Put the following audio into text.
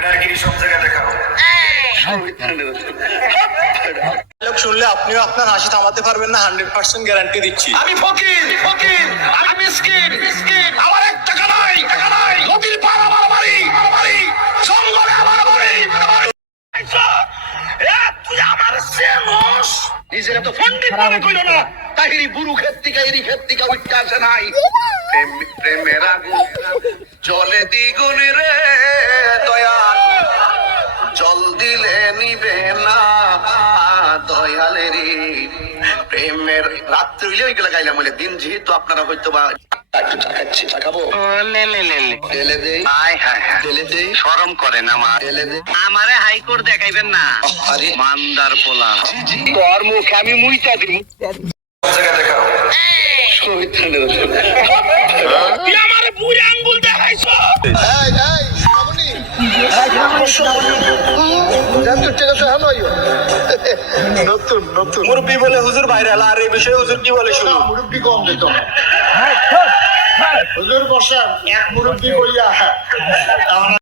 এনার্গিরি সব জায়গায় দেখাও। লোক শুনলে আপনিও আপনার হাসি থামাতে পারবেন না, 100% গ্যারান্টি দিচ্ছি। আমি ফকির, ফকির, আমি মিসকিন, মিসকিন। আমার এক টাকা নাই, টাকা নাই। নদীর পার আমার বাড়ি, আমার বাড়ি। জঙ্গলে আমার বাড়ি, আমার বাড়ি। তুই আমার সেনস নিজের তো ফন্ডিত মনে কইল না। তাহিরি বুড়ু ক্ষেত থেকে এরি ক্ষেত থেকে উঠতে আসে নাই। প্রেমের আগুন জলে দ্বিগুণ রে দয়াল, জল দিলে নিবে না দয়ালেরি। প্রেমের রাত্রি হইলে ওইগুলো গাইলাম বলে, দিন যেহেতু আপনারা হয়তো বা একটু চাকাচ্ছি, চাকাবো শরম করেন আমার। আমারে হাইকোর্ট দেখাইবেন না, মান্দার পোলা। তোর মুখে আমি মুইতা দিব। জায়গা দেখাও। তুই আমার বুড়ি আঙ্গুল দেখাইছো। নতুন নতুন মুরব্বী বলে হুজুর ভাইরাল, আর এই বিষয়ে হুজুর কি বলে শুনুন। মুরব্বী কম দিত না, হুজুর বসেন, এক মুরব্বী কইয়া